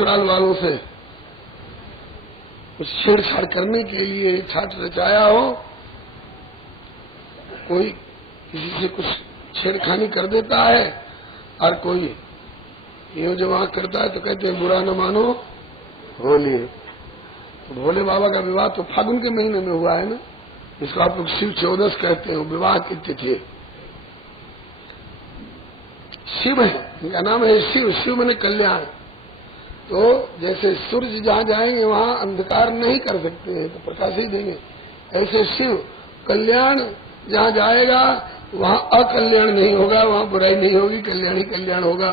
ससुराल वालों से कुछ छेड़छाड़ करने के लिए छाट रचाया हो, कोई किसी से कुछ छेड़खानी कर देता है और कोई यूं जो वहां करता है तो कहते हैं बुरा न मानो होली। तो भोले बाबा का विवाह तो फागुन के महीने में हुआ है ना, इसको आप लोग शिव चौदस कहते हो, विवाह की तिथि। शिव है, इनका नाम है शिव, शिव माने कल्याण। तो जैसे सूर्य जहाँ जाएंगे वहाँ अंधकार नहीं कर सकते हैं तो प्रकाश ही देंगे, ऐसे शिव कल्याण जहाँ जाएगा वहाँ अकल्याण नहीं होगा, वहाँ बुराई नहीं होगी, कल्याण ही कल्याण होगा।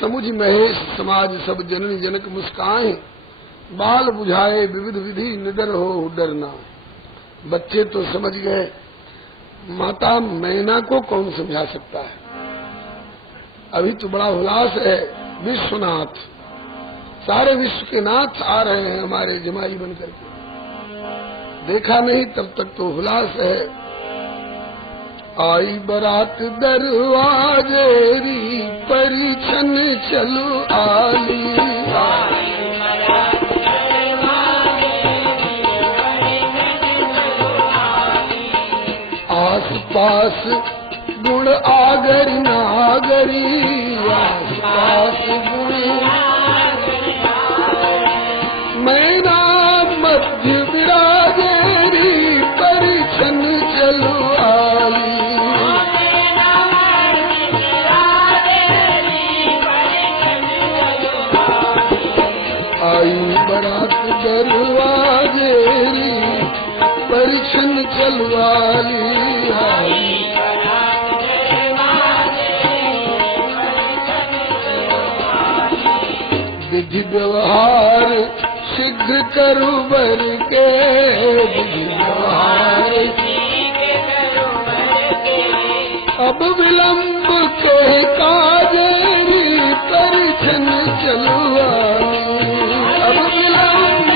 समुझ महेश समाज सब जननी जनक मुस्काए, बाल बुझाए विविध विधि निडर हो डरना। बच्चे तो समझ गए, माता मैना को कौन समझा सकता है। अभी तो बड़ा उल्लास है, विश्वनाथ, सारे विश्व के नाथ आ रहे हैं हमारे जमाई बन करके। देखा नहीं तब तक तो उल्लास है। आई बरात दरवाजेरी परिछन चलो आली, आस पास गुण आगर नागरी, आस पास गुण मैना मध्य विराजेरी परिछन चलो आली। आई बरात दरवाजेरी परिछन चलवाली, विधि व्यवहार शीघ्र करो बर के, विधि व्यवहार अब विलंब के काजेरी परिछन चलवाली, अब विलंब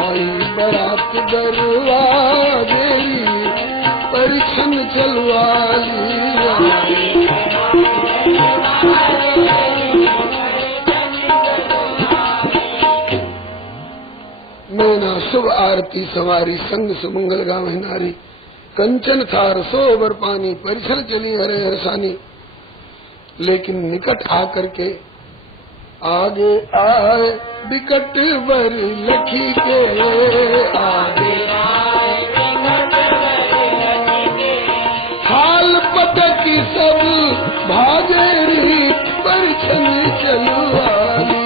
आई बरात दरवाजेरी परिछन चलवाली। मैना शुभ आरती सवारी संग सुमंगल गावहि नारी, कंचन थार सोबर पानी परिछन चली हरे हरसानी। लेकिन निकट आकर के आगे आए बिकट बर लखी के, आगे हाल पटकी सब भागेरी परिछन चलवाली।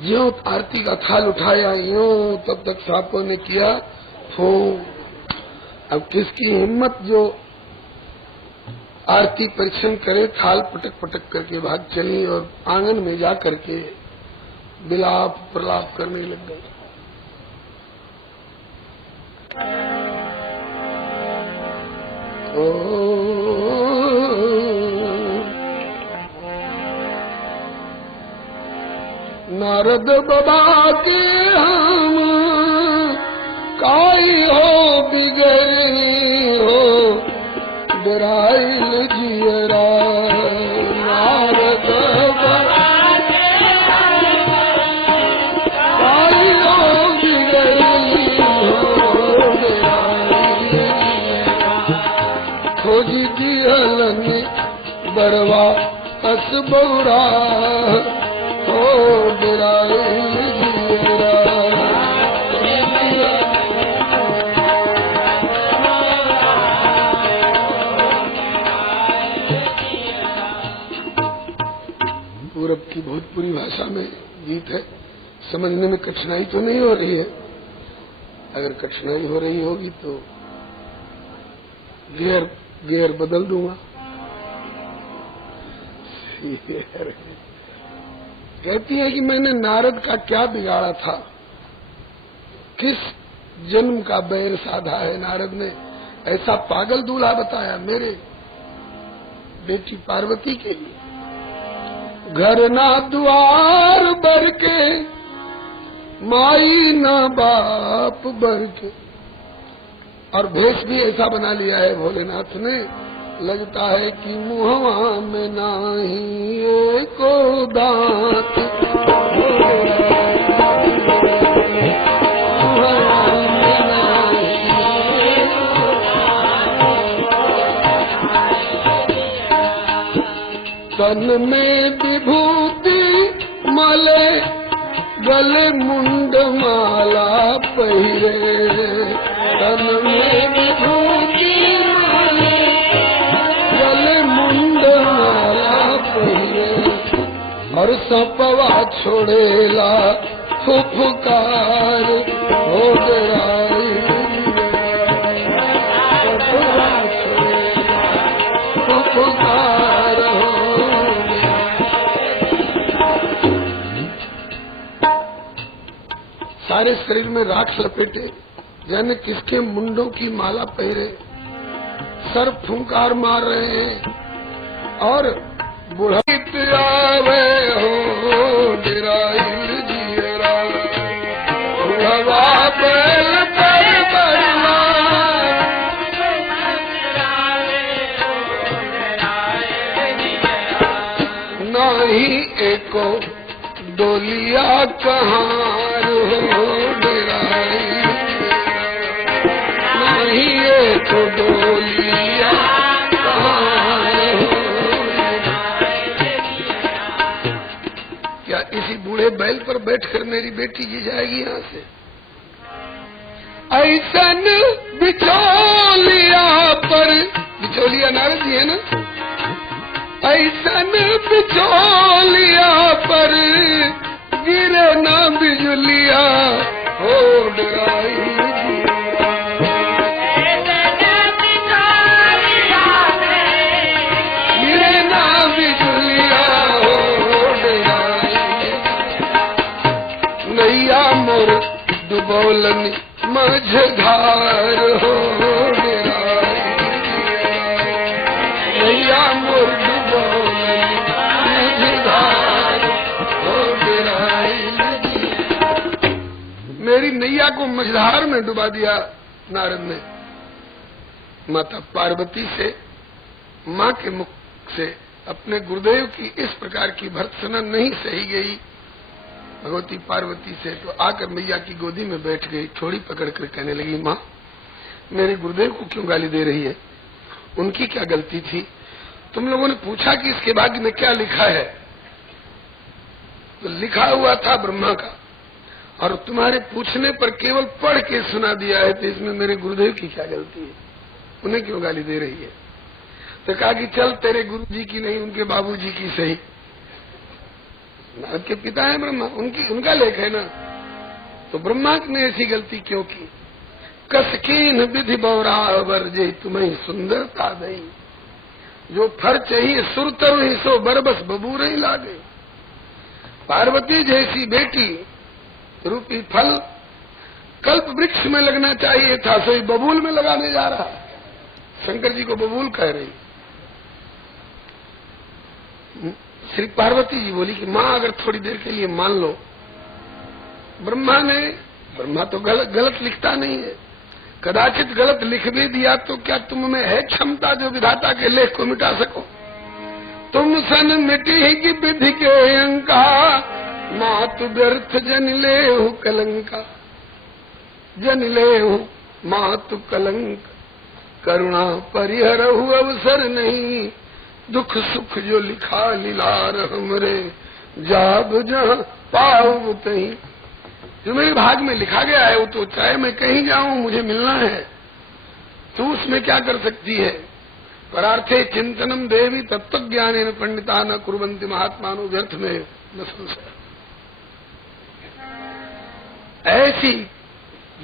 ज्यों आरती का थाल उठाया यूं तब तक सांपों ने किया फू। अब किसकी हिम्मत जो आरती परीक्षण करे, थाल पटक पटक करके भाग चली और आंगन में जा करके विलाप प्रलाप करने लग गई। नारद बाबा के हम काई हो बिगड़ी हो डराइल जियरा, नारद बाबा के काई हो बिगड़ी हो डराइल जियरा, खोजी दियलन बरवा अस बौरा हो डराइल जियरा। पूरब की भोजपुरी भाषा में गीत है, समझने में कठिनाई तो नहीं हो रही है। अगर कठिनाई हो रही होगी तो गियर बदल दूंगा। कहती है कि मैंने नारद का क्या बिगाड़ा था, किस जन्म का बैर साधा है नारद ने, ऐसा पागल दूल्हा बताया मेरे बेटी पार्वती के लिए। घर ना द्वार बर के, माई ना बाप बर के। और भेष भी ऐसा बना लिया है भोलेनाथ ने, लगता है कि मुहवा में नाही एको दांत। तन में विभूति मले, गले मुंड माला पहिरे। तन में विभूति मले, गले मुंड माला पहिरे। और सपवा छोड़ेला फुफकार हो गई। सपवा छोड़ेला फुफकार हो। सारे शरीर में राख लपेटे, जाने किसके मुंडों की माला पहरे, सर फुंकार मार रहे हैं। और बुढ़ाइत आवे हो डिराइल जियरा, बुढ़वा बैल पर बरना। नहीं एको डोलिया कहार हो डिराइल, नहीं एको डोलिया कहार हो। क्या इसी बूढ़े बैल पर बैठकर मेरी बेटी जी जाएगी यहाँ से? ऐसन बिचौलिया पर, बिचौलिया नारद जी है ना, ऐसन बिचौलिया पर गिरे ना बिजुलिया हो डराई। गिरे ना बिजुलिया हो डराई। नैया मोर डुबौलन मझधार हो डराई। नैया मोर मेरी नैया को मझधार में डुबा दिया नारद ने। माता पार्वती से, माँ के मुख से अपने गुरुदेव की इस प्रकार की भर्त्सना नहीं सही गई भगवती पार्वती से, तो आकर मैया की गोदी में बैठ गई, थोड़ी पकड़ कर कहने लगी, माँ मेरे गुरुदेव को क्यों गाली दे रही है? उनकी क्या गलती थी? तुम लोगों ने पूछा कि इसके भाग्य में क्या लिखा है, तो लिखा हुआ था ब्रह्मा का, और तुम्हारे पूछने पर केवल पढ़ के सुना दिया है, तो इसमें मेरे गुरुदेव की क्या गलती है? उन्हें क्यों गाली दे रही है? तो कहा कि चल तेरे गुरु जी की नहीं, उनके बाबूजी की सही। नारद के पिता है ब्रह्मा, उनका लेख है ना, तो ब्रह्मा ने ऐसी गलती क्यों की? कसकीन विधि बौरावर जे तुम्हें सुंदरता दई, जो फर चाहिए सुरतर ही सो बरबस बबूर ही लागे। पार्वती जैसी बेटी रूपी फल कल्प वृक्ष में लगना चाहिए था, सही बबूल में लगाने जा रहा। शंकर जी को बबूल कह रही। श्री पार्वती जी बोली कि माँ अगर थोड़ी देर के लिए मान लो। ब्रह्मा तो गलत लिखता नहीं है, कदाचित गलत लिख भी दिया तो क्या तुम में है क्षमता जो विधाता के लेख को मिटा सको? तुम सन मिटी की विधि के अंका, मातु व्यर्थ जन ले कलंका। जन ले मातु कलंक, करुणा परिहरहु अवसर नहीं। दुख सुख जो लिखा लीलार हमरे, जाब जहाँ पाऊ तहीं। जो मेरे भाग में लिखा गया है वो तो चाहे मैं कहीं जाऊं मुझे मिलना है, तो उसमें क्या कर सकती है? परार्थे चिंतनम देवी तत्वज्ञानेन पंडिता न कुर्वन्ति महात्मानो व्यर्थ में न संशय। ऐसी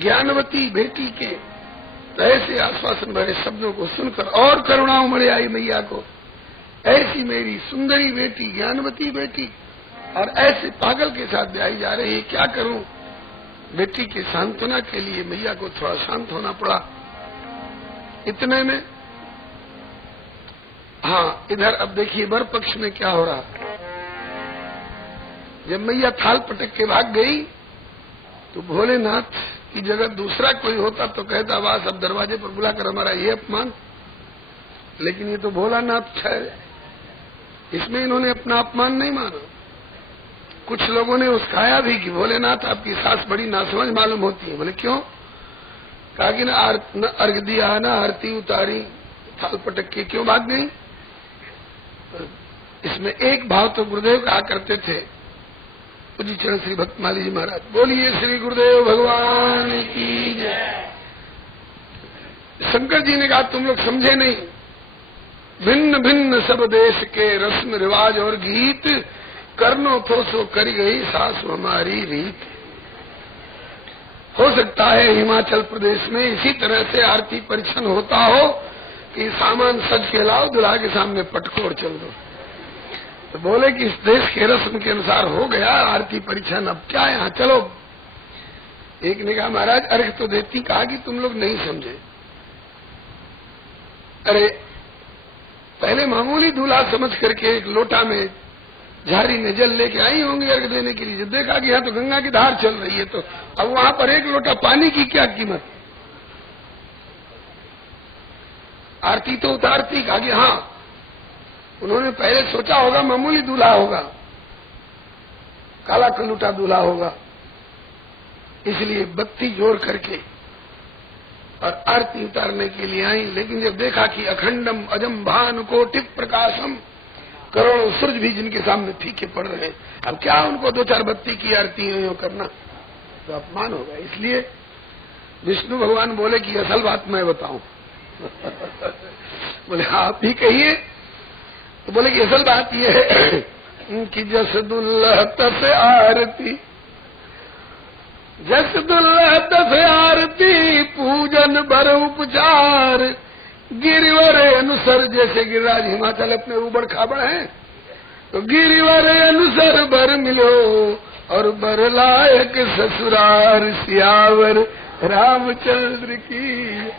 ज्ञानवती बेटी के ऐसे आश्वासन भरे शब्दों को सुनकर और करुणा उमड़ आई मैया को। ऐसी मेरी सुंदरी बेटी, ज्ञानवती बेटी, और ऐसे पागल के साथ ब्याही जा रही है, क्या करूं? बेटी के सांत्वना के लिए मैया को थोड़ा शांत होना पड़ा। इतने में हाँ, इधर अब देखिए वर पक्ष में क्या हो रहा। जब मैया थाल पटक के भाग गई तो भोलेनाथ की जगह दूसरा कोई होता तो कहता वाह अब दरवाजे पर बुलाकर हमारा ये अपमान, लेकिन ये तो भोलानाथ है, इसमें इन्होंने अपना अपमान नहीं माना। कुछ लोगों ने उसकाया भी कि भोलेनाथ आपकी सास बड़ी नासमझ मालूम होती है। बोले क्यों? कहा कि न अर्घ दिया न आरती उतारी, थाल पटक के क्यों भाग गई? इसमें एक भाव तो गुरुदेव कहा करते थे, पूज्य चरण श्री भक्तमाली जी महाराज, बोलिए श्री गुरुदेव भगवान की जय। शंकर जी ने कहा तुम लोग समझे नहीं, भिन्न भिन्न सब देश के रस्म रिवाज और गीत, करनो तो सो करी गई सासु हमारी रीत। हो सकता है हिमाचल प्रदेश में इसी तरह से आरती परीक्षण होता हो कि सामान सज के लाओ, दुल्हा के सामने पटको और चल दो। तो बोले कि इस देश के रस्म के अनुसार हो गया आरती परीक्षण, अब क्या यहाँ चलो। एक ने कहा महाराज अर्घ तो देती, कहा कि तुम लोग नहीं समझे। अरे पहले मामूली दूल्हा समझ करके एक लोटा में झारी में जल लेके आई होंगी अर्घ देने के लिए, जब देखा कि यहाँ तो गंगा की धार चल रही है तो अब वहां पर एक लोटा पानी की क्या कीमत। आरती तो उतारती, कहा कि हाँ, उन्होंने पहले सोचा होगा मामूली दूल्हा होगा, काला कलूटा दूल्हा होगा, इसलिए बत्ती जोड़ करके और आरती उतारने के लिए आई। लेकिन जब देखा कि अखंडम अजम भान कोटि प्रकाशम, करोड़ों सूरज भी जिनके सामने फीके पड़ रहे हैं, अब क्या उनको दो चार बत्ती की आरती यूं करना, तो अपमान होगा। इसलिए विष्णु भगवान बोले कि असल बात मैं बताऊं। बोले आप भी कहिए। तो बोले कि असल बात यह है कि जस दुल्लह तस आरती, जस दुल्लह तस आरती, पूजन बर उपचार, गिरिवर अनुसर, जैसे गिरिराज हिमाचल अपने उबड़ खाबड़ हैं, तो गिरिवर अनुसर बर मिलो और बर लायक ससुरार, सियावर रामचंद्र की।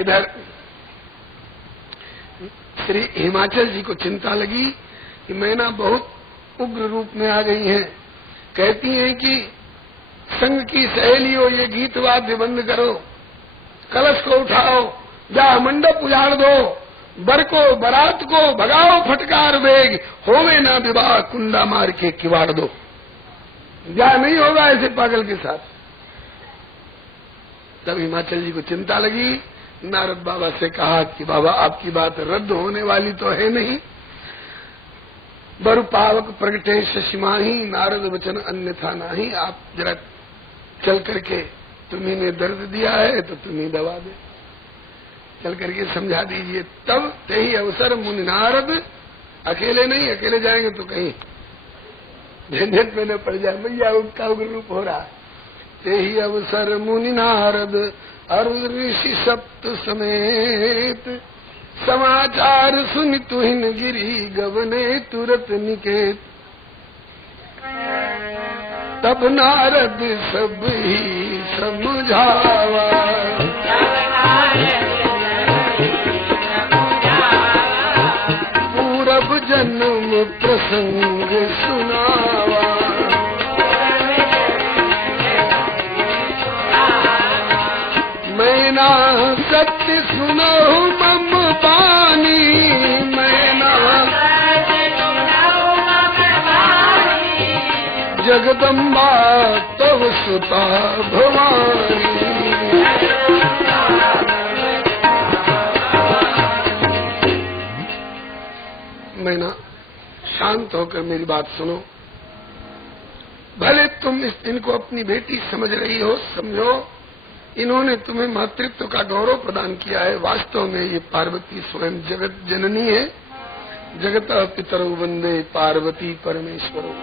इधर श्री हिमाचल जी को चिंता लगी कि मैना बहुत उग्र रूप में आ गई हैं। कहती हैं कि संग की सहेलियों ये गीत वाद्य बंद करो, कलश को उठाओ, जा मंडप उजाड़ दो, बर को बारात को भगाओ फटकार बेग, होवे ना विवाह कुंडा मार के किवाड़ दो। क्या नहीं होगा ऐसे पागल के साथ। तब हिमाचल जी को चिंता लगी, नारद बाबा से कहा कि बाबा आपकी बात रद्द होने वाली तो है नहीं। बरु पावक प्रगटे शशिमाही, नारद वचन अन्यथा नाही। आप जरा चल करके, तुम्ही ने दर्द दिया है तो तुम्ही दवा दे, चल करके समझा दीजिए। तब तेही अवसर मुनि नारद, अकेले नहीं, अकेले जाएंगे तो कहीं झंझट में न पड़ जाए, मैया उनका उग्र रूप हो रहा। तेही अवसर मुनि नारद और ऋषि सप्त समेत, समाचार सुनि तुहिन गिरी गवने तुरत निकेत। तब नारद सब ही समझावा, पूरब जन्म प्रसंग सुनावा। मैना सत्य सुनो मम बानी, मैना जगदम्बा तव सुता भवानी। मैना शांत होकर मेरी बात सुनो। भले तुम इनको अपनी बेटी समझ रही हो, समझो, इन्होंने तुम्हें मातृत्व का गौरव प्रदान किया है। वास्तव में ये पार्वती स्वयं जगत जननी है। जगत पितरो वंदे पार्वती परमेश्वरो।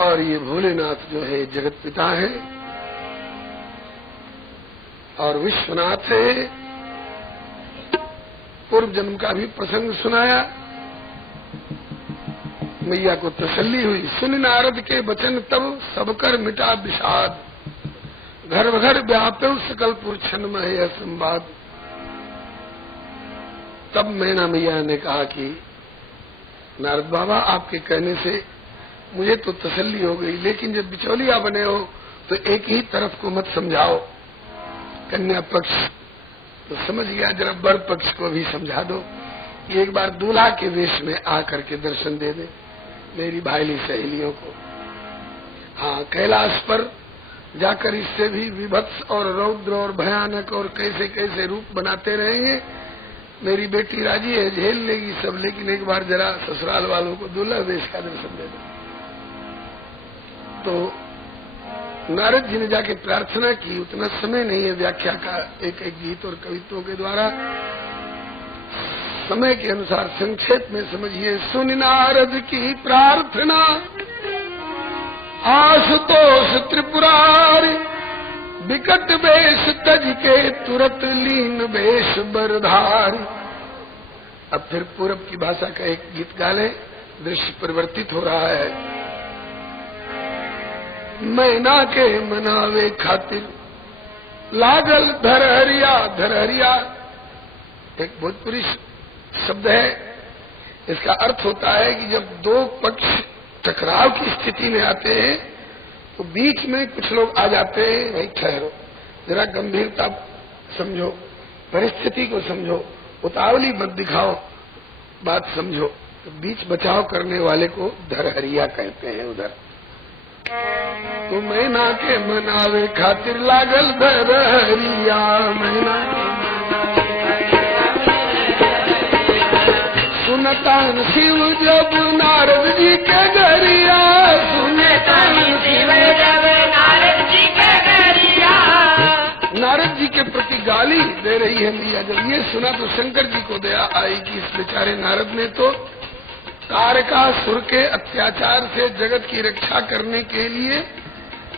और ये भोलेनाथ जो है जगत पिता है और विश्वनाथ है। पूर्व जन्म का भी प्रसंग सुनाया, मैया को तसल्ली हुई। सुन नारद के वचन तब सबकर मिटा विषाद, घर घर व्याप्य सकल पुरुषन में संवाद। तब मैना मैया ने कहा कि नारद बाबा आपके कहने से मुझे तो तसल्ली हो गई, लेकिन जब बिचौलिया बने हो तो एक ही तरफ को मत समझाओ, कन्या पक्ष तो समझ गया, जरा बर पक्ष को भी समझा दो। एक बार दूल्हा के वेश में आकर के दर्शन दे दे मेरी भाईली सहेलियों को। हाँ, कैलाश पर जाकर इससे भी विभत्स और रौद्र और भयानक और कैसे कैसे रूप बनाते रहेंगे। मेरी बेटी राजी है, झेल लेगी सब, लेकिन एक बार जरा ससुराल वालों को दूल्हा वेश का दर्शन दे दो। तो नारद जी ने जाके प्रार्थना की। उतना समय नहीं है व्याख्या का, एक एक गीत और कवित्वों के द्वारा समय के अनुसार संक्षेप में समझिए। सुन नारद की प्रार्थना आशुतोष त्रिपुरारी, विकट वेश तज के तुरत लीन वेश बरधारी। अब फिर पूरब की भाषा का एक गीत गा लें, दृश्य परिवर्तित हो रहा है। मैना के मनावे खातिर लागल धरहरिया, धरहरिया एक भोजपुरी शब्द है। इसका अर्थ होता है कि जब दो पक्ष टकराव की स्थिति में आते हैं तो बीच में कुछ लोग आ जाते हैं, भाई ठहरो, जरा गंभीरता समझो, परिस्थिति को समझो, उतावली मत दिखाओ, बात समझो। तो बीच बचाव करने वाले को धरहरिया कहते हैं उधर। तो मैना के मनावे खातिर लागल धरहरिया, मैना सुनतान शिव जब नारद जी के गरिया, सुनतान शिव जब नारद जी के गरिया। नारद जी के प्रति गाली दे रही है मैया। जब ये सुना तो शंकर जी को दया आई कि इस बेचारे नारद ने तो तारकासुर के अत्याचार से जगत की रक्षा करने के लिए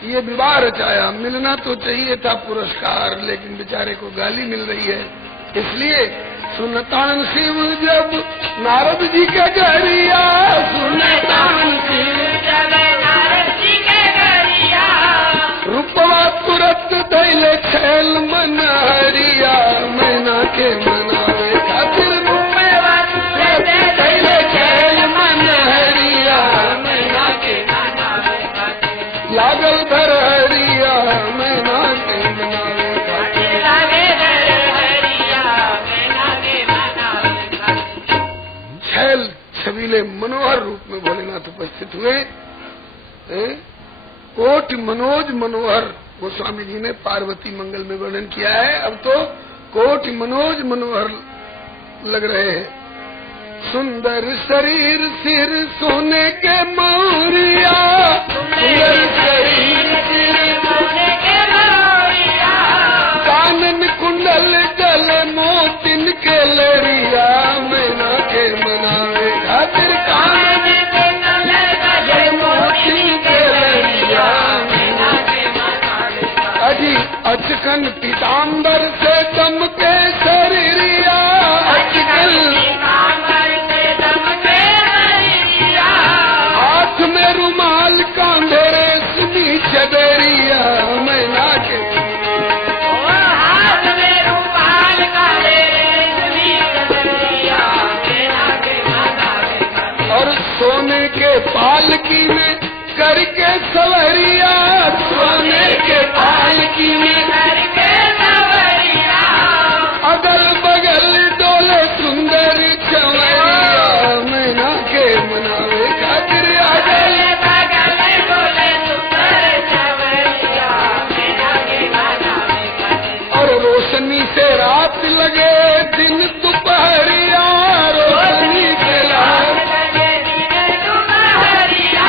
ये विवाह रचाया। मिलना तो चाहिए था पुरस्कार, लेकिन बेचारे को गाली मिल रही है। इसलिए सुनतान शिव जब नारद जी के गरिया, सुनतान शिव जब नारद जी के गरिया। रूपवा तुरत दैले छैल मन हरिया, मैना के मनावे खातिर रूपवा तुरत दैले छैल मन हरिया, मैना के मनावे खातिर लागल धरहरिया, मैना के मनावे खातिर लागे धरहरिया, मैना के मनावे खातिर। छैल छबीले मनोहर रूप में भोलेनाथ उपस्थित हुए। कोट मनोज मनोहर गोस्वामी जी ने पार्वती मंगल में वर्णन किया है, अब तो कोट मनोज मनोहर लग रहे हैं। सुंदर शरीर सिर सोने के मौरिया, सुंदर शरीर सिर सोने के मौरिया। कानन कुंडल गले मोतिन के लड़िया, मैना के मनावे खातिर कानन कुंडल गले मोतिन के लड़िया, मैना के मनावे अजी अचकन पीताम्बर से दमके शरीरिया, अचकन पीताम्बर से दमके शरीरिया। हाथ में रुमाल कांधे रेशमी चदरिया, मैना के हाथ में रुमाल कांधे रेशमी चदरिया, मैना के मनावे। और सोने के पालकी में करके सवरिया, सोने के पालकी में करके सवरिया। अगल बगल डोले सुंदर चवरिया, मैना के मनावे खातिर अगल बगल डोले सुंदर चवरिया, मैना के मनावे खातिर। और रोशनी से रात लगे दिन दोपहरिया, रोशनी से रात लगे दिन दोपहरिया।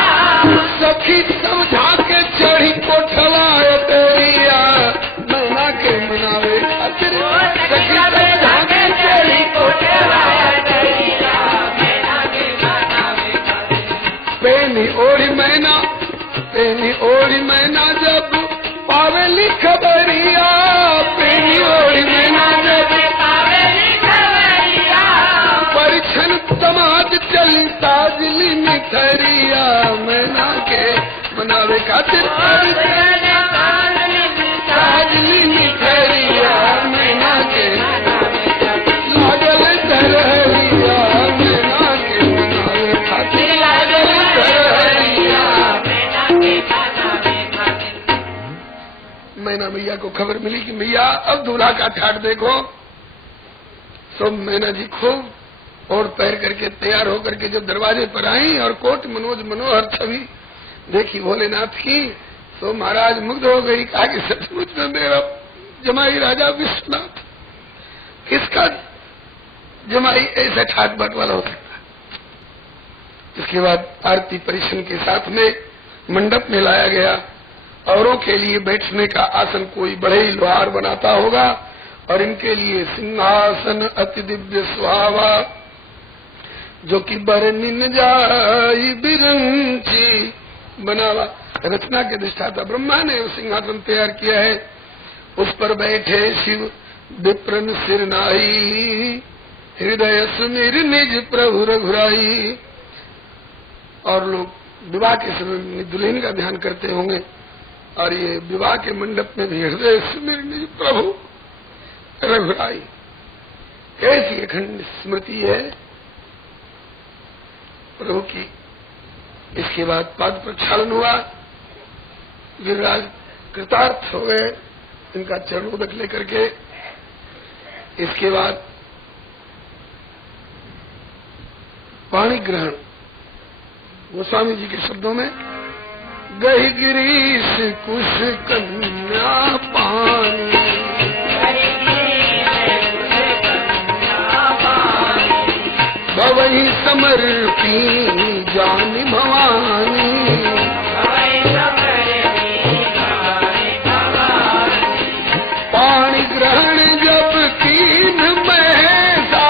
सखी समझा के चढ़ी कोठवा तेरिया, मैना के मनावे खातिर। सखी समझा के चढ़ी कोठवा तेरिया, मैना के मनावे खातिर। पेनी ओढ़ी मैना, पेनी ओढ़ी मैना जब पावेली खबरिया, पेनी ओढ़ी मैना जब पावेली खबरिया। परिछन समाज चली ताजली मिठरिया, मैना के मनावे खातिर। ताजली मिठरिया, मैना के लागल धरहरिया, मैना के मनावे मैना मैया को खबर मिली कि मैया अब दूल्हा का ठाट देखो। तो मैना जी खूब और पैर करके तैयार होकर के जब दरवाजे पर आई और कोट मनोज मनोहर छवि देखी भोलेनाथ की, तो महाराज मुग्ध हो गई। कहा कि सचमुच में मेरा जमाई राजा विश्वनाथ, किसका जमाई ऐसा ठाट बाट वाला हो सकता है। इसके बाद आरती परिषद के साथ में मंडप में लाया गया। औरों के लिए बैठने का आसन कोई बड़े ही लोहार बनाता होगा और इनके लिए सिंहासन अति दिव्य सुहावा, जो कि बरनिन जाई बिरंची बनावा। रचना के अधिष्ठाता ब्रह्मा ने सिंहासन तैयार किया है, उस पर बैठे शिव विप्रन सिर नाई, हृदय सुमिर निज प्रभु रघुराई। और लोग विवाह के समय दुल्हन का ध्यान करते होंगे, और ये विवाह के मंडप में भी हृदय सुमिर निज प्रभु रघुराई। कैसी अखंड स्मृति है प्रभु की। इसके बाद पाद प्रक्षालन हुआ, गिरिराज कृतार्थ हो गए इनका चरणोदक लेकर के। इसके बाद पाणी ग्रहण, गोस्वामी जी के शब्दों में, गही गिरीश कुश कन्या पानी, भवहि समर्पी जानी भवानी, पाणी ग्रहण जब कीन महेशा,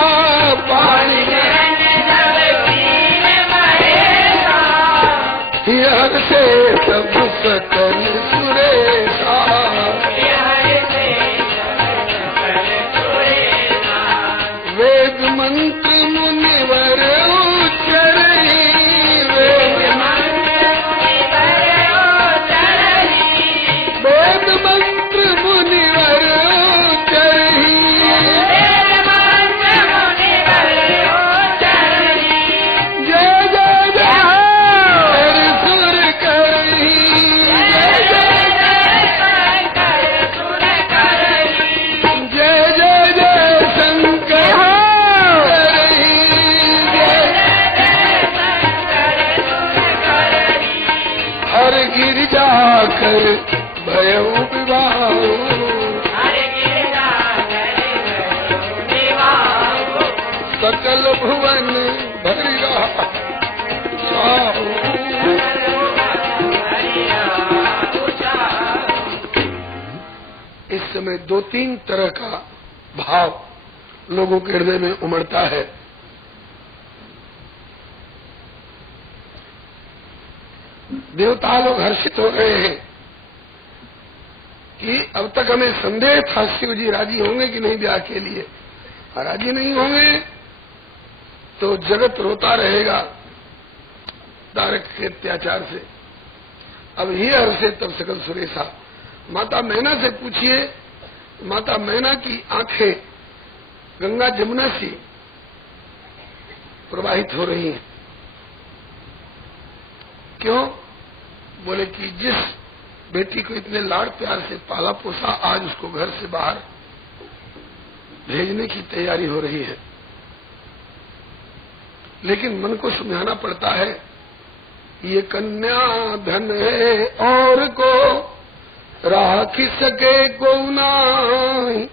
पाणी ग्रहण जब कीन महेशा, हर से सब सकल सुरेशा, वेद मंत्र मुनिवर उच्चरई, वेद मंत्र मुनिवर उच्चरई, जय जय जय हर सुर करई, जय जय जय शंकर हर गिरिजा कर भयउ विवाह, सकल भुवन भरि रहा साहु। इस समय दो तीन तरह का भाव लोगों के हृदय में उमड़ता है। देवता लोग हर्षित हो गए हैं कि अब तक हमें संदेह था शिव जी राजी होंगे कि नहीं ब्याह के लिए, राजी नहीं होंगे तो जगत रोता रहेगा तारक के अत्याचार से। अब ही हर्षे तब सकल सुरेशा। माता मैना से पूछिए, माता मैना की आंखें गंगा जमुना सी प्रवाहित हो रही हैं। क्यों? बोले कि जिस बेटी को इतने लाड़ प्यार से पाला पोसा, आज उसको घर से बाहर भेजने की तैयारी हो रही है। लेकिन मन को समझाना पड़ता है, ये कन्या धन है और को राख सके को नाई,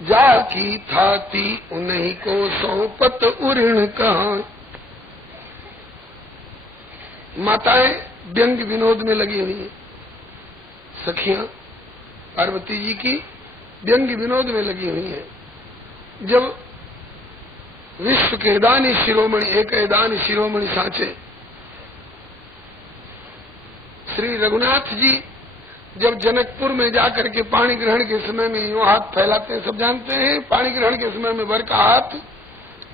जाकी थाती उन्हीं को सौंपत उऋण कहां। माताएं व्यंग विनोद में लगी हुई हैं, सखियां पार्वती जी की व्यंग विनोद में लगी हुई हैं। जब विश्व के दानी शिरोमणि एक दानी शिरोमणि सांचे श्री रघुनाथ जी जब जनकपुर में जाकर के पाणी ग्रहण के समय में यूं हाथ फैलाते हैं, सब जानते हैं पाणी ग्रहण के समय में वर का हाथ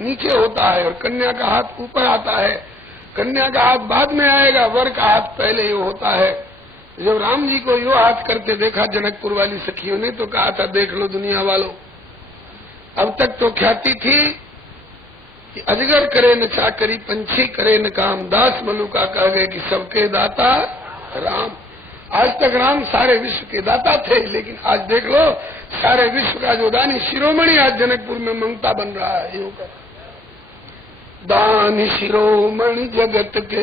नीचे होता है और कन्या का हाथ ऊपर आता है। कन्या का हाथ बाद में आएगा, वर का हाथ पहले ही होता है। जब राम जी को यो हाथ करते देखा जनकपुर वाली सखियों ने तो कहा था, देख लो दुनिया वालों, अब तक तो ख्याति थी कि अजगर करे न चाकरी, पंछी करे न काम, दास मलुका कह गए कि सबके दाता राम। आज तक राम सारे विश्व के दाता थे, लेकिन आज देख लो सारे विश्व का जो दानी शिरोमणि आज जनकपुर में मंगता बन रहा है। यूं कर दान शिरोमणि जगत के,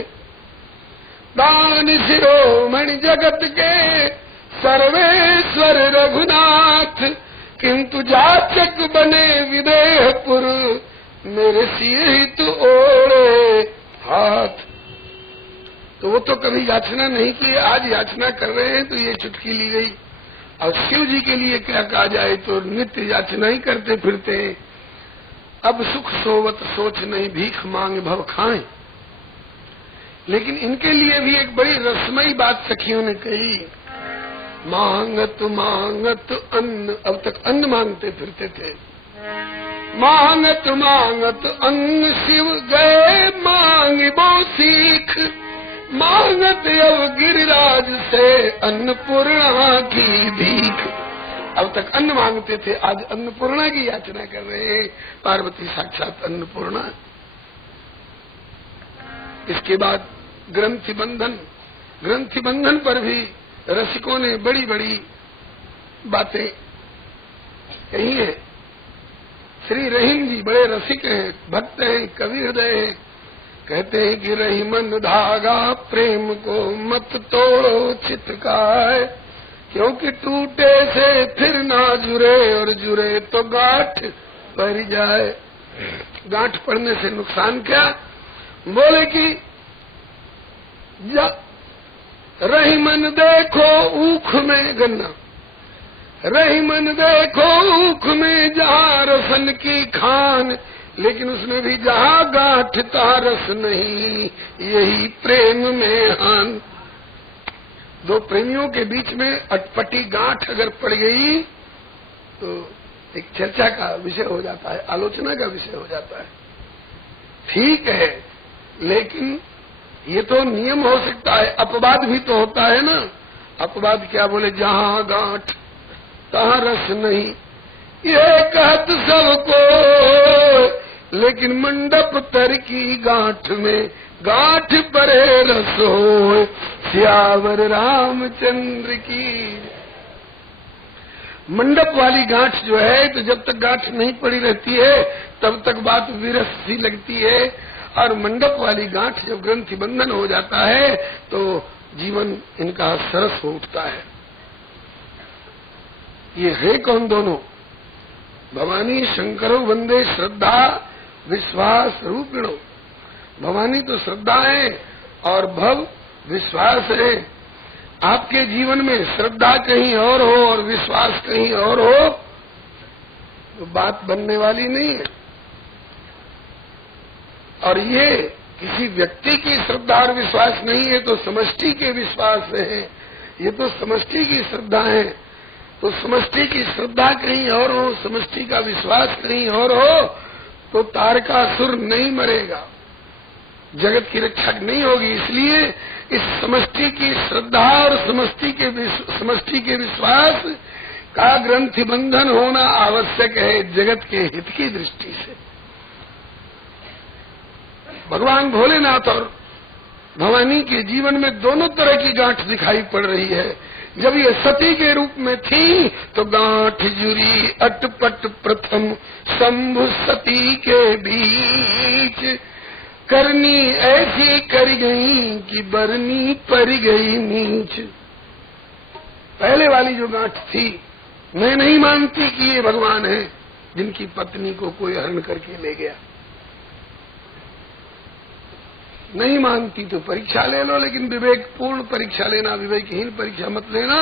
दान शिरोमणि जगत के, सर्वेश्वर रघुनाथ, किंतु जाचक बने विदेहपुर, मेरे सिए ही तू ओढ़े हाथ। तो वो तो कभी याचना नहीं की, आज याचना कर रहे हैं तो ये चुटकी ली गई। और शिव जी के लिए क्या कहा जाए, तो नित्य याचना ही करते फिरते हैं। अब सुख सोवत सोच नहीं, भीख मांग भव खाएं। लेकिन इनके लिए भी एक बड़ी रसमयी बात सखियों ने कही, मांगत मांगत अन्न, अब तक अन्न मांगते फिरते थे। मांगत मांगत अन्न शिव गए मांग वो सीख, मांगत अब गिरिराज से अन्नपूर्णा की भीख। अब तक अन्न मांगते थे, आज अन्नपूर्णा की याचना कर रहे हैं। पार्वती साक्षात अन्नपूर्णा। इसके बाद ग्रंथि बंधन, ग्रंथि बंधन पर भी रसिकों ने बड़ी बड़ी बातें कही है। श्री रहीम जी बड़े रसिक हैं, भक्त हैं, कवि हृदय हैं। कहते हैं कि रहीमन धागा प्रेम को मत तोड़ो चितकाए, क्योंकि टूटे से फिर ना जुड़े, और जुड़े तो गांठ पड़ जाए। गांठ पड़ने से नुकसान क्या? बोले कि रहीमन देखो ऊख में गन्ना, रहीमन देखो ऊख में जहाँ रसन की खान, लेकिन उसमें भी जहाँ गांठ ता रस नहीं, यही प्रेम में हान। दो प्रेमियों के बीच में अटपटी गांठ अगर पड़ गई तो एक चर्चा का विषय हो जाता है, आलोचना का विषय हो जाता है। ठीक है, लेकिन ये तो नियम हो सकता है, अपवाद भी तो होता है ना। अपवाद क्या? बोले जहाँ गांठ तहाँ रस नहीं, ये कहत सबको, लेकिन मंडप तर की गांठ में गांठ परे रस हो, सियावर रामचंद्र की। मंडप वाली गांठ जो है, तो जब तक गांठ नहीं पड़ी रहती है तब तक बात विरस सी लगती है, और मंडप वाली गांठ जब ग्रंथि बंधन हो जाता है तो जीवन इनका सरस हो उठता है। ये है कौन दोनों? भवानी शंकरो वंदे श्रद्धा विश्वास रूपिणो। भवानी तो श्रद्धा है और भव विश्वास है। आपके जीवन में श्रद्धा कहीं और हो और विश्वास कहीं और हो तो बात बनने वाली नहीं है। और ये किसी व्यक्ति की श्रद्धा और विश्वास नहीं है, तो समष्टि के विश्वास है। ये तो समष्टि की श्रद्धा है। तो समष्टि की श्रद्धा कहीं और हो, समष्टि का विश्वास कहीं और हो, तो तारकासुर नहीं मरेगा, जगत की रक्षा नहीं होगी। इसलिए इस समष्टि की श्रद्धा और समष्टि के विश्वास का ग्रंथि बंधन होना आवश्यक है, जगत के हित की दृष्टि से। भगवान भोलेनाथ और भवानी के जीवन में दोनों तरह की गांठ दिखाई पड़ रही है। जब ये सती के रूप में थी तो गांठ जुरी अटपट प्रथम शंभु सती के बीच, करनी ऐसी कर गई कि बरनी पड़ गई नीच। पहले वाली जो गांठ थी, मैं नहीं मानती कि ये भगवान है जिनकी पत्नी को कोई हरण करके ले गया। नहीं मानती तो परीक्षा ले लो, लेकिन विवेकपूर्ण परीक्षा लेना, विवेकहीन परीक्षा मत लेना,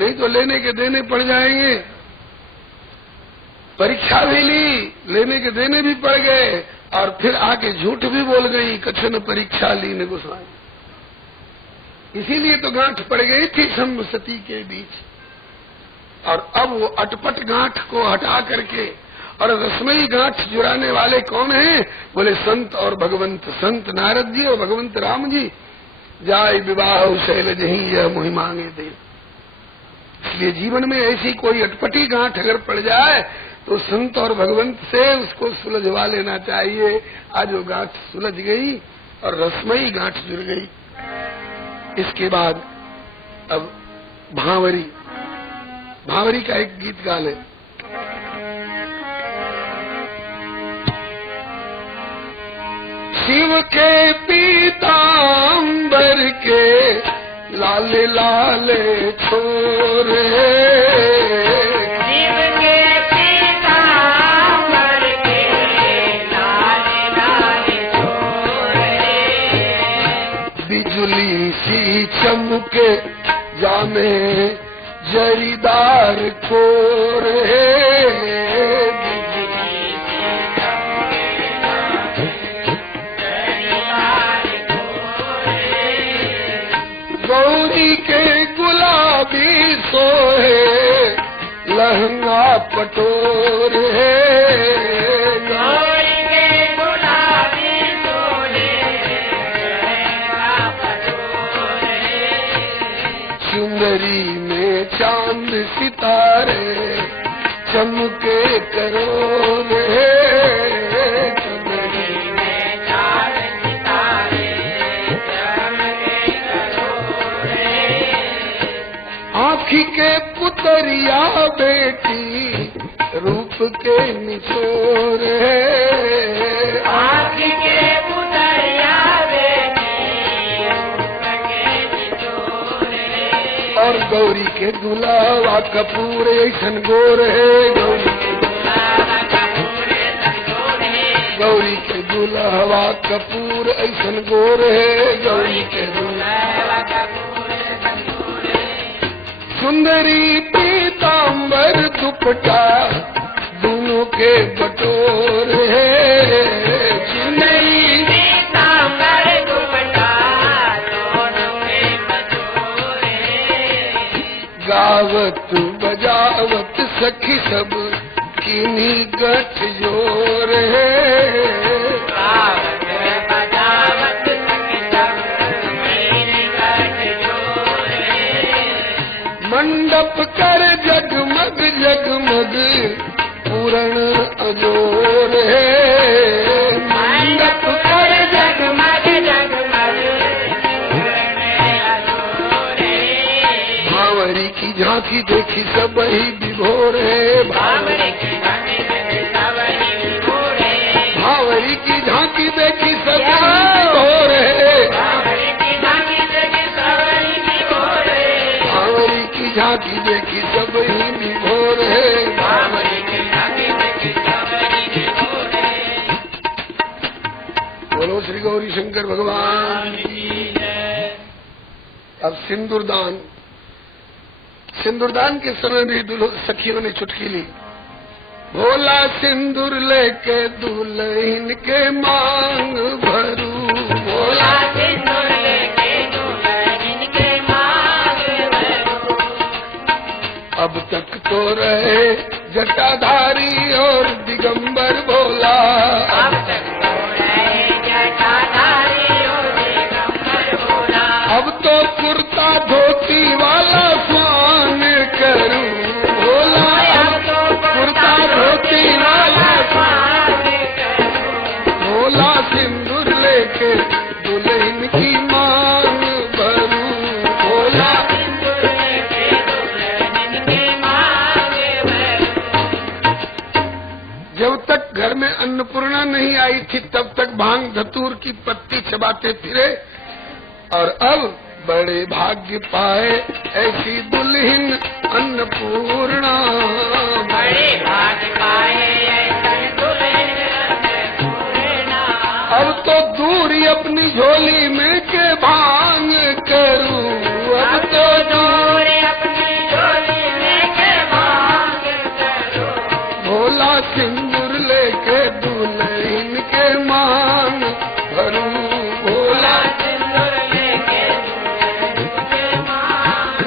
नहीं तो लेने के देने पड़ जाएंगे। परीक्षा भी ली, लेने के देने भी पड़ गए, और फिर आके झूठ भी बोल गई, कछन परीक्षा ली न गुसाई। इसीलिए तो गांठ पड़ गई थी शंभु सती के बीच। और अब वो अटपट गांठ को हटा करके और रसमयी गांठ जुड़ाने वाले कौन हैं? बोले संत और भगवंत। संत नारद जी और भगवंत राम जी। जाय विवाह शैलज ही यह मोहि मांगे दे। इसलिए जीवन में ऐसी कोई अटपटी गांठ अगर पड़ जाए तो संत और भगवंत से उसको सुलझवा लेना चाहिए। आज वो गांठ सुलझ गई और रसमयी गांठ जुड़ गई। इसके बाद अब भांवरी, भांवरी का एक गीत गा ले। शिव के पीतांबर के लाल लाल छोरे, शिव के पीतांबर के लाल लाल छोरे, बिजली सी चमके जामे जरीदार कोरे, गौरी के गुलाबी सोहे लहंगा पटोर है, गौरी के गुलाबी सोहे लहंगा पटोर है, सुंदरी में चांद सितारे चमके करोड़ है, आँखी के पुतरिया बेटी रूप के निचोर है, आँखी के पुतरिया बेटी रूप के निचोर है, और गौरी के दुलावा कपूर ऐसन गोर है, गौरी के गौरी के दुल्हवा कपूर ऐसन गोर है, गौरी के दुल्हवा सुंदरी पीतांबर दुपट्टा दोनों के बटोर है, सुंदरी पीतांबर दुपट्टा दोनों के बटोर है, गावत बजावत सखी सब किन्हीं गठ जोर है, गावत बजावत सखी सब किन्हीं गठ जोर है, मंडप कर जगमग जगमग पूरण अजोर है, मंडप कर जगमग जगमग पूरण अजोर है, भांवरी की झांकी देखी सब ही विभोर है, भांवरी की झांकी देखी सब ही विभोर है, भांवरी की झांकी देखी सब ही विभोर है, भांवरी की झांकी देखी सब ही विभोर है, भांवरी की झांकी देखी सब ही विभोर है, भांवरी की झांकी देखी सब ही विभोर है। बोलो श्री गौरी शंकर भगवान की। अब सिंदूरदान, सिंदूरदान के समय भी सखियों ने चुटकी ली। भोला सिंदूर लेके दुल्हन के मांग भरू, भोला सिंदूर लेके दुल्हन के मांग भरू, अब तक तो रहे जटाधारी और दिगंबर भोला, अब तक तो रहे जटाधारी और दिगंबर भोला, अब तो कुर्ता धोती वाला स्वान करूं भोला, अब तो कुर्ता धोती वाला स्वान करूं, भोला सिंदूर लेके दुल्हन की मांग भरूं, भोला सिंदूर लेके दुल्हन के मांग भरू, जब तक घर में अन्नपूर्णा नहीं आई थी तब तक भांग धतूर की पत्ती चबाते फिरे, और अब बड़े भाग्य पाए ऐसी दुल्हन अन्नपूर्णा, बड़े भाग्य पाए ऐसी दुल्हन अन्नपूर्णा, अब तो दूरी अपनी झोली में के भांग करूं, अब तो दूर अपनी झोली में के भांग करो, भोला सिंदूर लेके दुल्हन के मांग भरूं, भोला सिंदूर लेके दुल्हन के मांग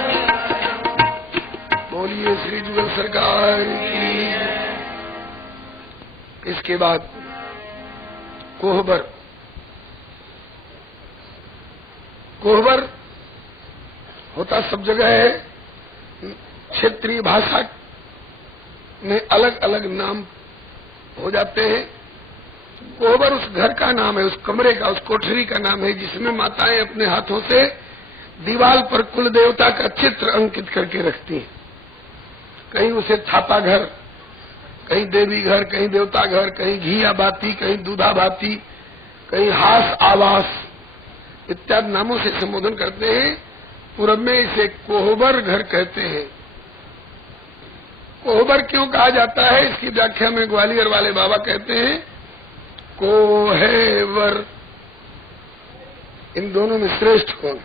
बोलिए श्री जुगल सरकार की। इसके बाद कोहबर, कोहबर होता सब जगह है, क्षेत्रीय भाषा में अलग अलग नाम हो जाते हैं। कोहबर उस घर का नाम है, उस कमरे का, उस कोठरी का नाम है जिसमें माताएं अपने हाथों से दीवार पर कुल देवता का चित्र अंकित करके रखती हैं। कहीं उसे थापा घर, कहीं देवी घर, कहीं देवता घर, कहीं घिया बाती, कहीं दूधा बाती, कहीं हास आवास इत्यादि नामों से संबोधन करते हैं। पूरब में इसे कोहबर घर कहते हैं। कोहबर क्यों कहा जाता है, इसकी व्याख्या में ग्वालियर वाले बाबा कहते हैं कोहेवर। इन दोनों में श्रेष्ठ कौन?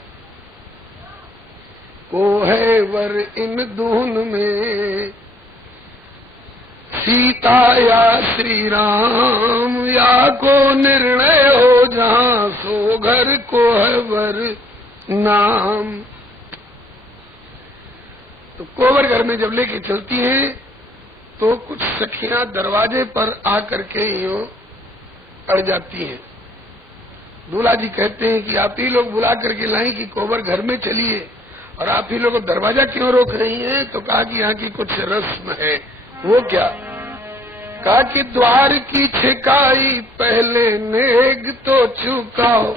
कोहेवर इन दून में सीता या श्री राम, या को निर्णय हो जहां सो घर कोहबर नाम। तो कोहबर घर में जब लेके चलती हैं तो कुछ सखियां दरवाजे पर आकर के यूं अड़ जाती हैं। दूल्हा जी कहते हैं कि आप ही लोग बुला करके लाएं कि कोहबर घर में चलिए, और आप ही लोग दरवाजा क्यों रोक रही हैं? तो कहा कि यहाँ की कुछ रस्म है। वो क्या? कहा कि द्वार की छिकाई पहले नेग तो चुकाओ,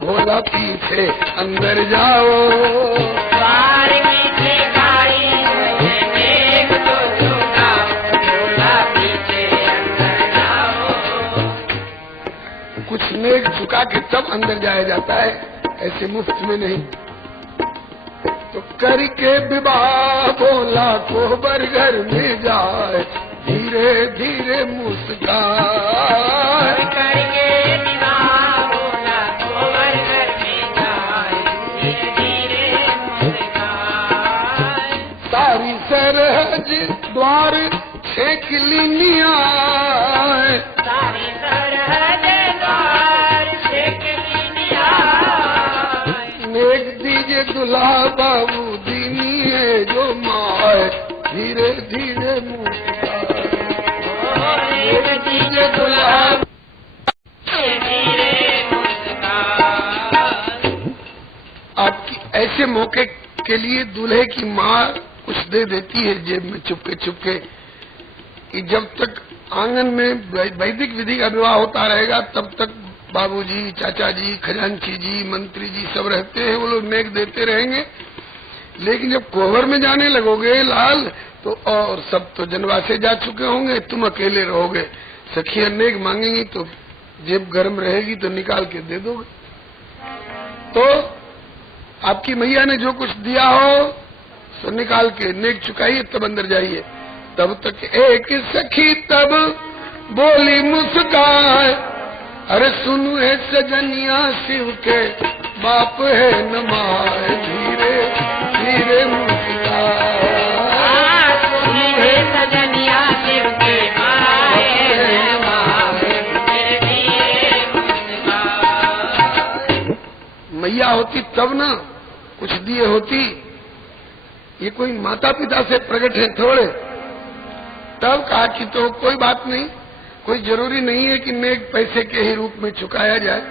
भोला पीछे अंदर जाओ। द्वार की छिकाई पहले नेग तो चुकाओ, भोला पीछे अंदर जाओ। कुछ नेग चुका के तब अंदर जाया जाता है, ऐसे मुफ्त में नहीं। तो करके विवाह भोला कोहबर घर में जाए, धीरे धीरे मुस्कान। करके विवाह भोला कोहबर घर में जाए, धीरे धीरे मुस्कान। सारी सरहज द्वार छेक लिनिया, सारी सरहद द्वार छेक लिनिया। नेक दीजिए दुल्हा बाबू दीनिए जो माए, धीरे धीरे मुस्कान। नेक दीजिए दुल्हा धीरे मुस्कान। आपकी ऐसे मौके के लिए दूल्हे की माँ कुछ दे देती है जेब में चुपके चुपके, कि जब तक आंगन में वैदिक विधि का विवाह होता रहेगा तब तक बाबूजी, चाचा जी, खजांची जी, मंत्री जी सब रहते हैं, वो लोग नेक देते रहेंगे। लेकिन जब कोहबर में जाने लगोगे लाल, तो और सब तो जनवासे जा चुके होंगे, तुम अकेले रहोगे। सखियां नेक मांगेंगी तो जेब गर्म रहेगी तो निकाल के दे दोगे। तो आपकी मैया ने जो कुछ दिया हो सो निकाल के नेक चुकाइए, तब अंदर जाइए। तब तक एक सखी तब बोली मुस्कान, अरे सुनु है सजनिया शिव के बाप है नमाए, धीरे धीरे मुस्कान। सुनु है सजनिया शिव के बाप है नमाए, धीरे धीरे मुस्कान। मैया होती तब ना कुछ दिए होती, ये कोई माता पिता से प्रकट है थोड़े। तब कहा कि तो कोई बात नहीं, कोई जरूरी नहीं है कि नेक पैसे के ही रूप में चुकाया जाए,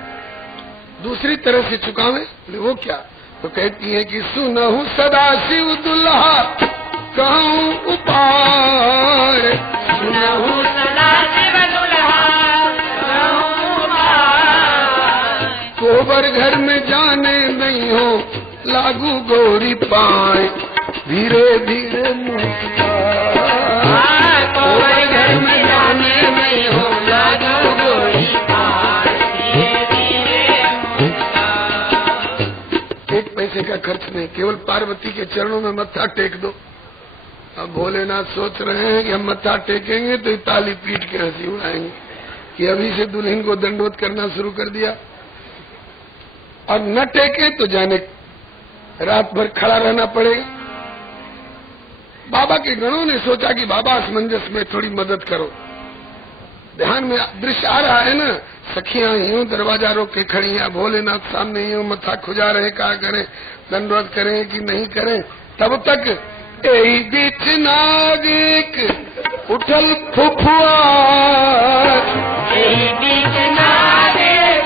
दूसरी तरह से चुकावे। वो क्या? तो कहती है कि सुनहु सदा शिव दुल्हा कहूँ उपाय, सुनहु सदा शिव दुल्हा कहूँ उपाय। कोहबर घर में जाने नहीं हो लागू गौरी पाए, धीरे धीरे मुस्कान। कोहबर घर में जाने नहीं हो लागू गौरी पाए, धीरे धीरे मुस्कान। एक पैसे का खर्च नहीं, केवल पार्वती के चरणों में मत्था टेक दो। अब भोलेनाथ सोच रहे हैं कि हम मत्था टेकेंगे तो ताली पीट के हंसी उड़ाएंगे कि अभी से दुल्हन को दंडवत करना शुरू कर दिया, और न टेके तो जाने रात भर खड़ा रहना पड़ेगा। बाबा के गणों ने सोचा कि बाबा असमंजस में थोड़ी मदद करो। ध्यान में दृश्य आ रहा है ना, सखियां यूं दरवाजा रोक के खड़ी हैं, भोलेनाथ सामने यूं मत्था खुजा रहे, क्या करें, दंडवत करें कि नहीं करें। तब तक यही बीच नागिक उठल फुफुआ, यही बीच नागिक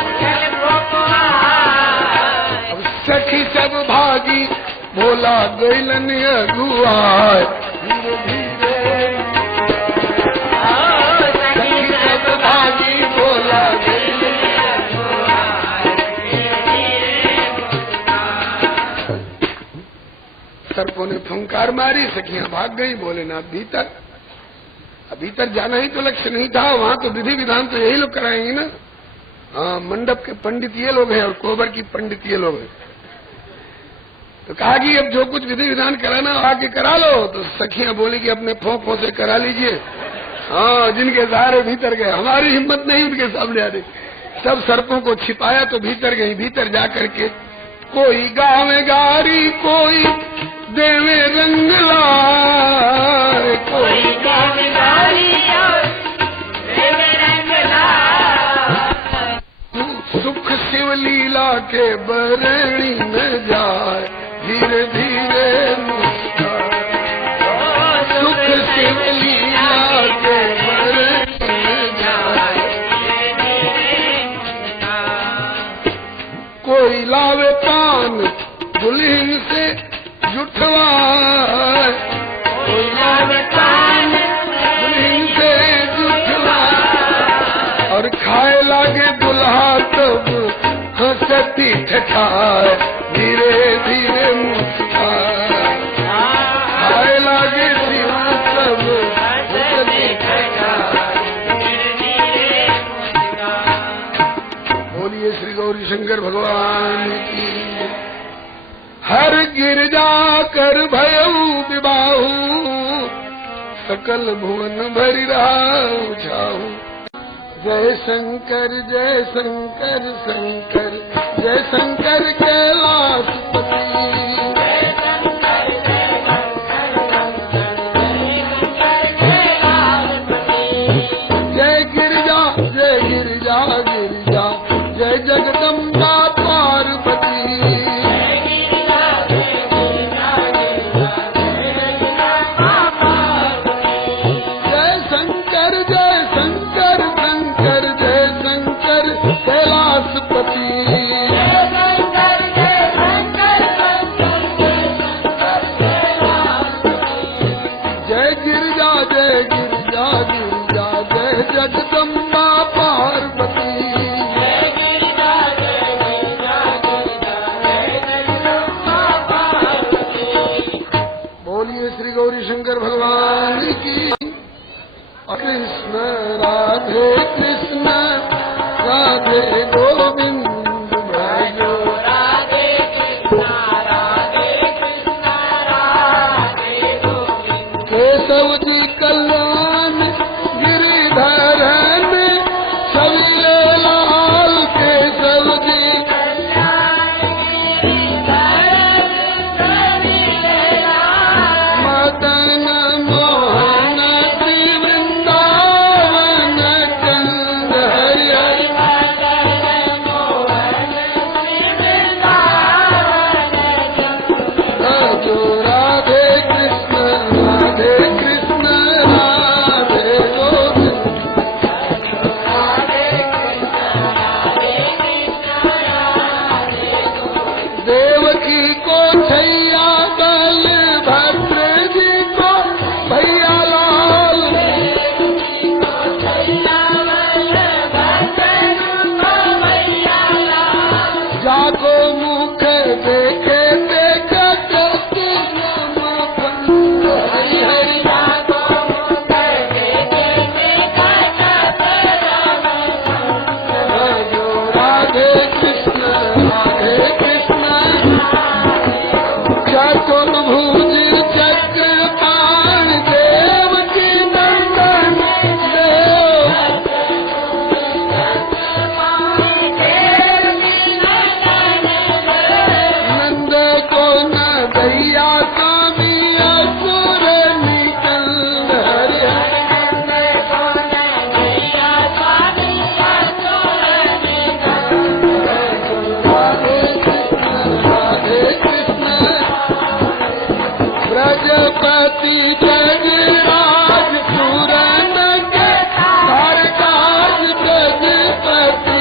उठल फुफुआ। अब सखी सब भागी भोला गैलन अगुआ, धीरे धीरे सखी सब भागी भोला गैलन अगुआ, धीरे धीरे मुस्कान। सर्पों ने फुंकार मारी, सखियां भाग गई, भोलेनाथ भीतर। अब भीतर जाना ही तो लक्ष्य नहीं था, वहां तो विधि विधान तो यही लोग कराएंगे ना। हाँ, मंडप के पंडित ये लोग हैं और कोबर की पंडित ये लोग हैं। तो कहा कि अब जो कुछ विधि विधान कराना आके करा लो। तो सखियां बोली कि अपने फों से करा लीजिए। हाँ, जिनके सहारे भीतर गए, हमारी हिम्मत नहीं उनके सामने आने। सब सर्पों को छिपाया तो भीतर गई। भीतर जा करके कोई गावे गारी, कोई देवे रंग लाए, कोई गावे गारी और देवे रंग लाए। सुख शिव लीला के बरणी न जाए, धीरे धीरे मुस्काए। सुख शिव लीला के बरणी न जाए, कोई लावे पान दुल्हन से जुठवाए, कोई लावे पान दुल्हन से जुठवाए। और खाए लागे दुल्हा तब हंसती ठठाए, धीरे धीरे मुस्काए। खाए लागे शिवा तब हंसती ठठाए। बोलिए श्री गौरी शंकर भगवान की। हर गिरजा कर भयऊ विबाहू, सकल भुवन भरि राहु छाऊ। जय शंकर जय शंकर शंकर, जय शंकर कैलाशपति। जय गिरिजा जय गिरिजा गिरिजा, जय जगदम्बा पार्वती। जय शंकर शंकर जय शंकर कैलाशपति। जय गिरिजा गिरिजा गिरिजा, जय जगदम्बा पार्वती। बोलिए श्री गौरी शंकर भगवान की। कृष्ण राधे कृष्ण राधे गोविंद भजो, राधे कृष्ण राधे गोविंद। केशव जी कल्याण गिरिधरन, छवि लाल केशव जी। मदन मोहन वृंदावन चंद हरि हरि। जो राधे कृष्ण राधे गोविंद। देवकी को छैया बलभद्र जी को भैया लाल। जाको मुख देखे देखत हरि हरि। जो राधे कृष्ण चतुर्भुज चक्रपाण देवकी नंदन देव। नंद को न दैया स्वामी असुर निकंद हरि राधे कृष्ण ब्रजपति ब्रजराज पूरन के धारकाज ब्रजपति।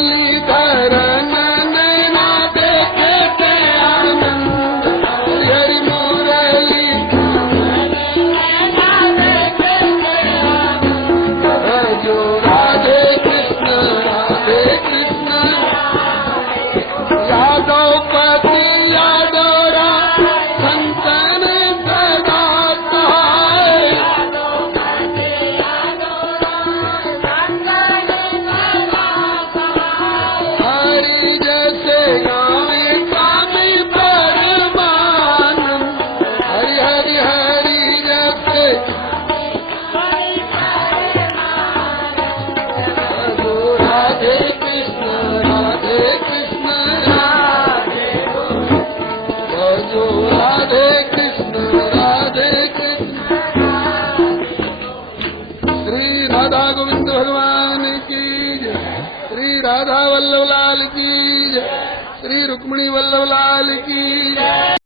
मुरलीधरन नैना देखते आनंद, हरि मुरली। जो राधे कृष्ण राधा वल्लभ लाल की जय, श्री रुक्मिणी वल्लभ लाल की जय।